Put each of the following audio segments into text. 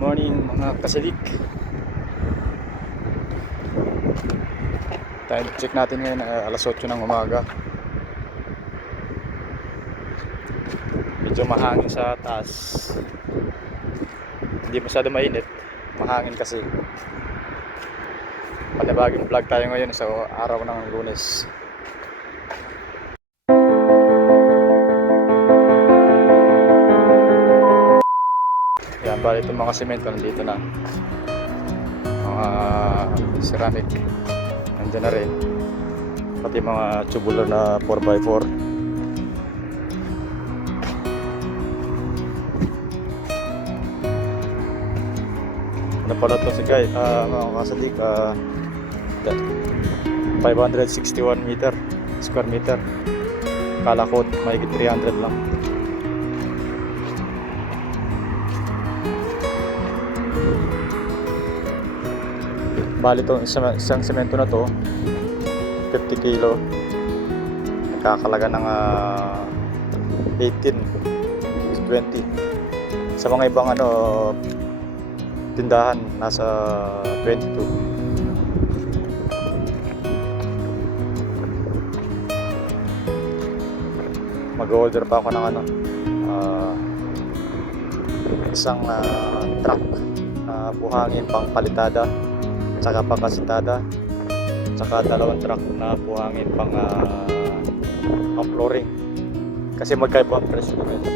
morning mga kasilik. Time check natin ngayon alas 8 ng umaga. Medyo mahangin sa taas. Hindi masyado mainit. Mahangin kasi. Panibagong vlog tayo ngayon sa araw ng Lunes. Yan, bali itong mga semento nandito na. Mga ceramic nandiyan na rin. Pati mga tubular na 4x4. Ano pala ito si Guy? Mga kasadik, 561 meter square meter. Kala ko mahigit 300 lang. Bali itong isang semento na to 50 kilo, nakakalaga ng 18 to 20. Sa mga ibang tindahan nasa 22. Mag-order pa ako ng isang truck na buhangin pang palitada tsaka pangkasitada, tsaka dalawang truck na buhangin pang flooring, kasi magkaiba ang presyo nito.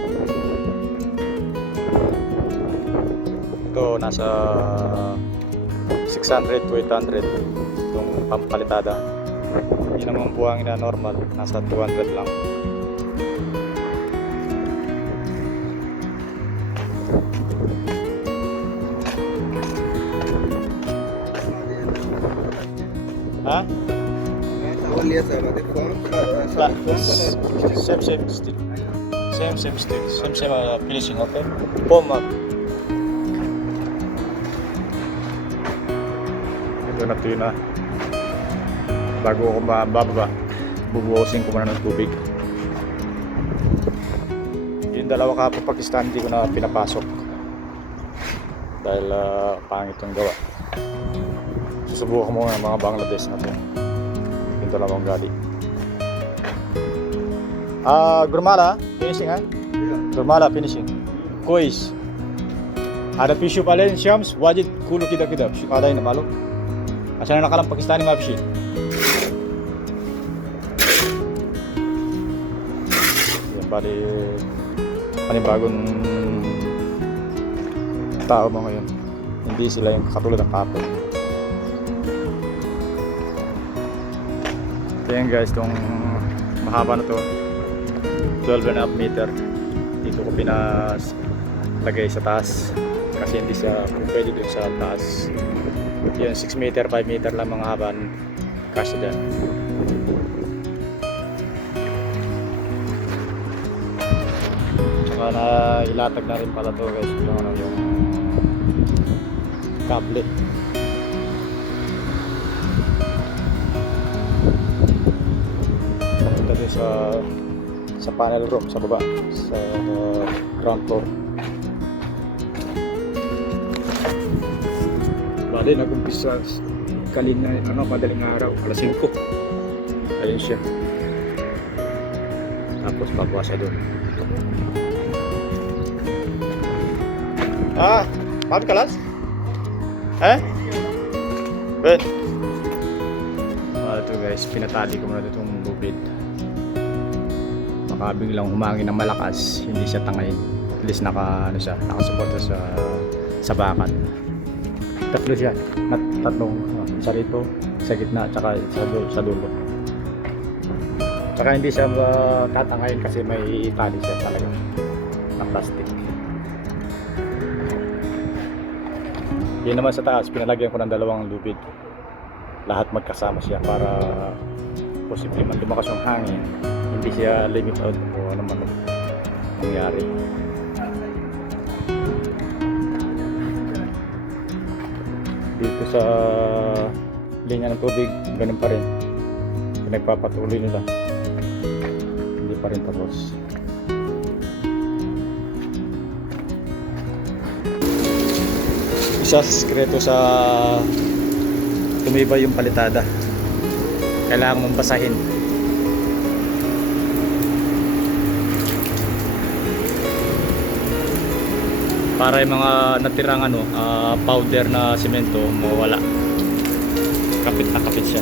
Ito nasa 600 to 800 itong pampalitada. Yun naman buhangin na normal, nasa 200 lang. हाँ same finishing. Okay, foam up. Ito na tuyo na. Bago ako bababa, bubuhusin ko muna ng tubig. Yung dalawa ka Pakistan hindi ko na pinapasok dahil pangit yung gawa. Susubukan mo ng mga Bangladesh na ito. Yung dalawang gali. Gurmala finishing Gurmala finishing. Kois. Ada pishu palen Syams wajid kulu kita ada ini malu. Asal nak kalam Pakistani mafishi. Yan bali panibagong tao mo ngayon. Hindi sila yung katulad ng kapit. Ayan guys, itong mahaba na to 12.5 meter. Dito ko pinalagay sa taas kasi hindi siya pwede dun sa taas. Yan 6 meter, 5 meter lang mga haban kasi dyan. Saka na ilatag na rin pala to guys yung kable. Sa panel room sa baba sa ground floor. Bali nag-umpisa kanina madaling araw alas 5. Ayun siya. Tapos papasa doon. Paano kalas? Ben. Ito guys, pinatali ko muna itong lubid. Baka biglang humangin ng malakas, hindi siya tangayin. At least nakasuporta sa bakat. Tatlo siya, tatlong isa rito, sa gitna, tsaka sa dulo. Tsaka hindi siya tatangayin kasi may tali siya talaga na plastic. Yun naman sa taas, pinalagyan ko ng dalawang lubid. Lahat magkasama siya para posible man lumakas yung hangin, hindi siya limit out o ano man nangyari. Dito sa linya ng tubig, ganun pa rin. Pinagpapatuloy nila. Hindi pa rin tapos. Isa sa sikreto sa tumibay yung palitada, kailangan mong basahin. Para yung mga natirang powder na semento mawala. Kapit na kapit siya.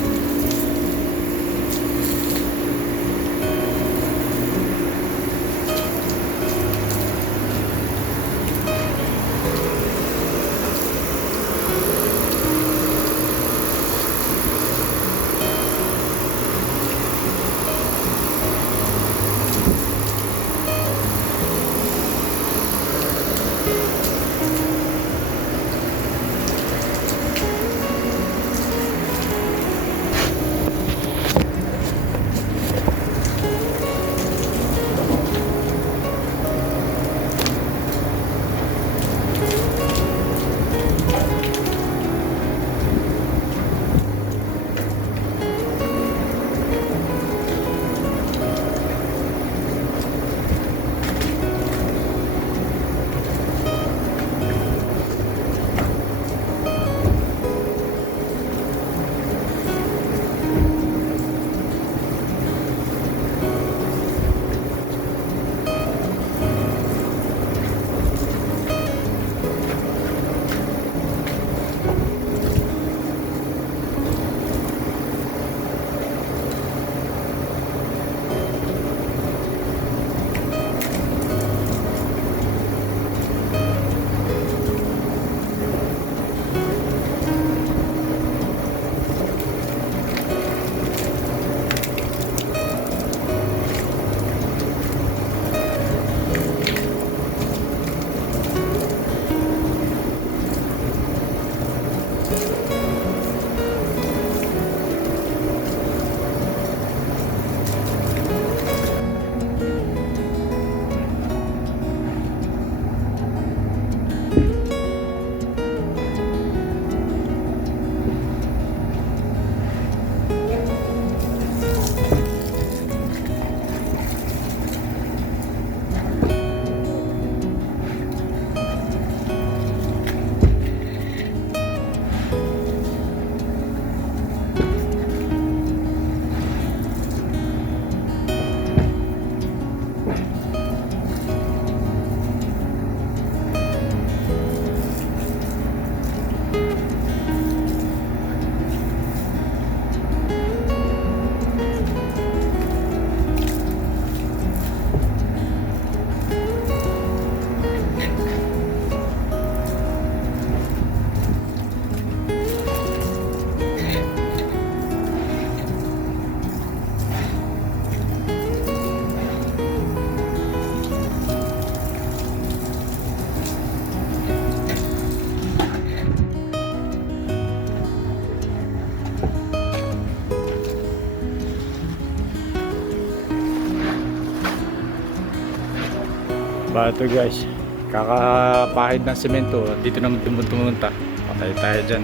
Bato guys, kakapahid ng semento, dito naman tumunta. Patay tayo dyan.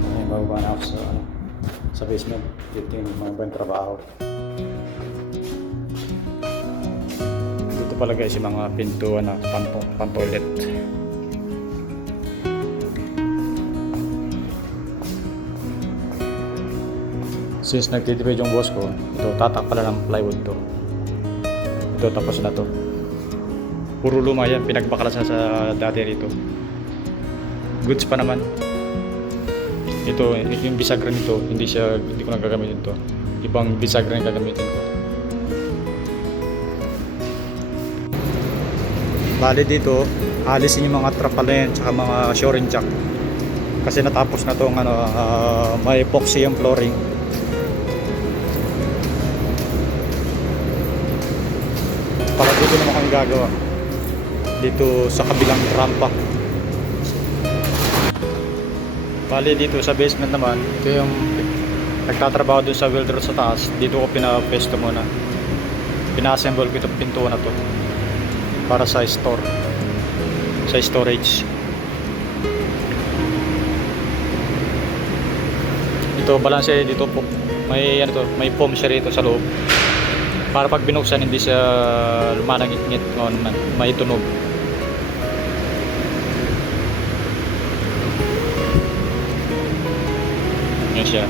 Ngayon bababa na ako sa basement. Dito yung mga ibang trabaho. Dito pala guys yung mga pintuan na pan-toilet. Since nagtitipid yung boss ko, ito tatak pala ng plywood to. Ito tapos na to. Puro luma yan, pinagbakalas sa dati rito. Goods pa naman. Ito, yung bisagra nito, hindi ko nagagamitin to. Ibang bisagra yung gagamitin ko. Bali dito, alisin yung mga trapalen tsaka mga shoring jack. Kasi natapos na tong may epoxy yung flooring. Para dito naman kami gagawa dito sa kabilang rampa. Bali dito sa basement naman, ito yung nagtatrabaho dun sa welder sa taas. Dito ko pinapesto muna, pina-assemble ko itong pintuan na to para sa storage. Ito balance dito po, may foam siya rito sa loob Para pag binuksan hindi siya lumanangit-ngit o maitunog. Yan siya.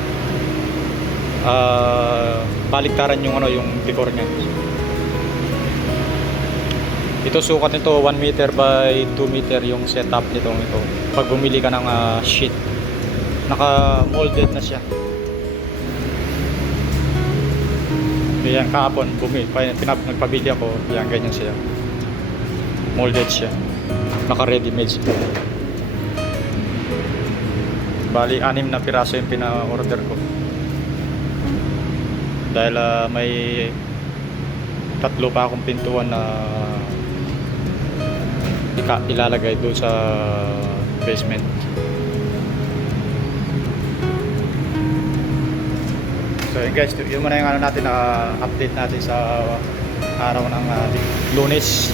Baliktaran yung ano, yung decor niya. Ito sukat nito 1 meter by 2 meter yung setup nito. Pag bumili ka ng sheet, naka molded na siya. Yan kahapon nagpabili ako, yan ganyan siya. Molded siya. Naka ready made siya. Bali 6 na piraso yung pina-order ko. Dahil may 3 pa akong pintuan na ilalagay doon sa basement. So yun guys, yun muna yung ano natin na update natin sa araw ng Lunes.